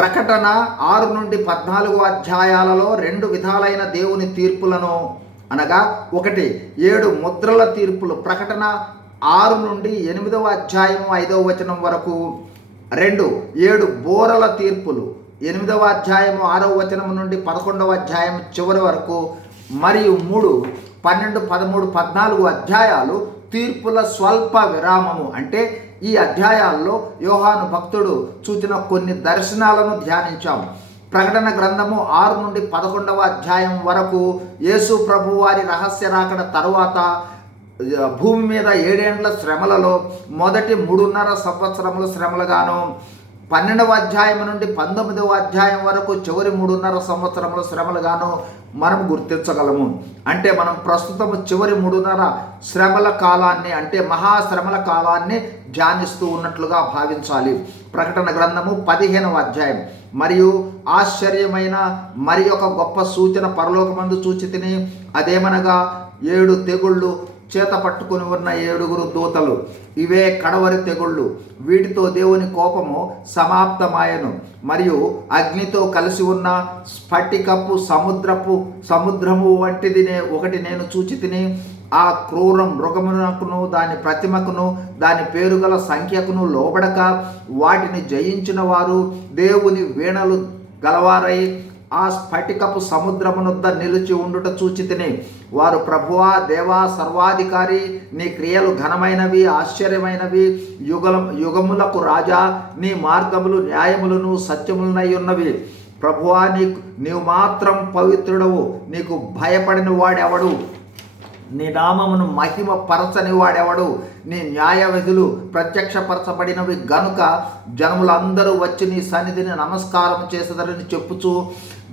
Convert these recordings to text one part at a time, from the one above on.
ప్రకటన ఆరు నుండి పద్నాలుగు అధ్యాయాలలో రెండు విధాలైన దేవుని తీర్పులను అనగా ఒకటి ఏడు ముద్రల తీర్పులు. ప్రకటన ఆరు నుండి ఎనిమిదవ అధ్యాయము ఐదవ వచనం వరకు. రెండు ఏడు బోరల తీర్పులు. ఎనిమిదవ అధ్యాయము ఆరవ వచనం నుండి పదకొండవ అధ్యాయం చివరి వరకు. మరియు మూడు పన్నెండు పదమూడు పద్నాలుగు అధ్యాయాలు తీర్పుల స్వల్ప విరామము. అంటే ఈ అధ్యాయాల్లో యోహాను భక్తుడు చూచిన కొన్ని దర్శనాలను ధ్యానించాము ప్రకటన గ్రంథము ఆరు నుండి పదకొండవ అధ్యాయం వరకు యేసు ప్రభు వారి రహస్య రాకడ తరువాత భూమి మీద ఏడేండ్ల శ్రమలలో మొదటి మూడున్నర సంవత్సరముల శ్రమలుగాను పన్నెండవ అధ్యాయం నుండి పంతొమ్మిదవ అధ్యాయం వరకు చివరి మూడున్నర సంవత్సరముల శ్రమలుగాను మనం గుర్తించగలము. అంటే మనం ప్రస్తుతం చివరి మూడున్నర శ్రమల కాలాన్ని అంటే మహాశ్రమల కాలాన్ని ధ్యానిస్తూ ఉన్నట్లుగా భావించాలి. ప్రకటన గ్రంథము పదిహేనవ అధ్యాయం. మరియు ఆశ్చర్యమైన మరి ఒక గొప్ప సూచన పరలోకమందు చూచి తిని అదేమనగా ఏడు తెగుళ్ళు చేత పట్టుకుని ఉన్న ఏడుగురు దూతలు ఇవే కడవరి తెగుళ్ళు. వీటితో దేవుని కోపము సమాప్తమాయను. మరియు అగ్నితో కలిసి ఉన్న స్ఫటికపు సముద్రపు సముద్రము వంటిదినే ఒకటి నేను చూచి తిని ఆ క్రూర మృగమునకును దాని ప్రతిమకును దాని పేరుగల సంఖ్యకును లోబడక వాటిని జయించిన వారు దేవుని వీణలు గలవారై ఆ స్ఫటికపు సముద్రమునొద్ద నిలిచి ఉండుట చూచి తిని వారు ప్రభువా దేవా సర్వాధికారి నీ క్రియలు ఘనమైనవి ఆశ్చర్యమైనవి. యుగల యుగములకు రాజా నీ మార్గములు న్యాయములను సత్యములనై ఉన్నవి. ప్రభువా నీకు నీవు మాత్రం పవిత్రుడవు. నీకు భయపడిన వాడెవడు నీ నామమును మహిమ పరచని వాడెవడు నీ న్యాయ విధులు ప్రత్యక్షపరచబడినవి గనుక జనములందరూ వచ్చి నీ సన్నిధిని నమస్కారం చేసేదని చెప్పుచు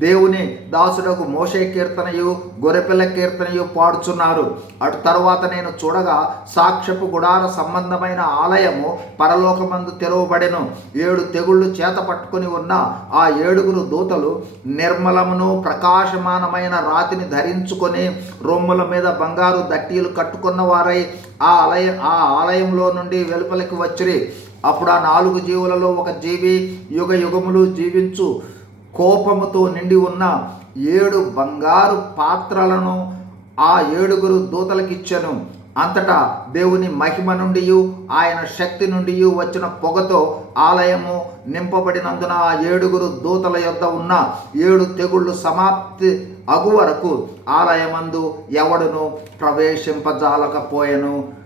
దేవుని దాసుడకు మోషే కీర్తనయు గొర్రెపిల్ల కీర్తనయు పాడుచున్నారు. అటు తరువాత నేను చూడగా సాక్ష్యపు గుడార సంబంధమైన ఆలయము పరలోకమందు తెరవబడెను. ఏడు తెగుళ్ళు చేత పట్టుకుని ఉన్న ఆ ఏడుగురు దూతలు నిర్మలమును ప్రకాశమానమైన రాతిని ధరించుకొని రొమ్ముల మీద బంగారు దట్టీలు కట్టుకున్న వారై ఆ ఆలయ ఆ ఆ ఆలయంలో నుండి వెలుపలికి వచ్చిరి. అప్పుడు ఆ నాలుగు జీవులలో ఒక జీవి యుగ యుగములు జీవించు. కోపముతో నిండి ఉన్న ఏడు బంగారు పాత్రలను ఆ ఏడుగురు దూతలకిచ్చాను. అంతటా దేవుని మహిమ నుండి ఆయన శక్తి నుండి వచ్చిన పొగతో ఆలయము నింపబడినందున ఆ ఏడుగురు దూతల యొద్ద ఉన్న ఏడు తెగుళ్ళు సమాప్తి అగు వరకు ఆలయమందు ఎవడును ప్రవేశింపజాలకపోయెను.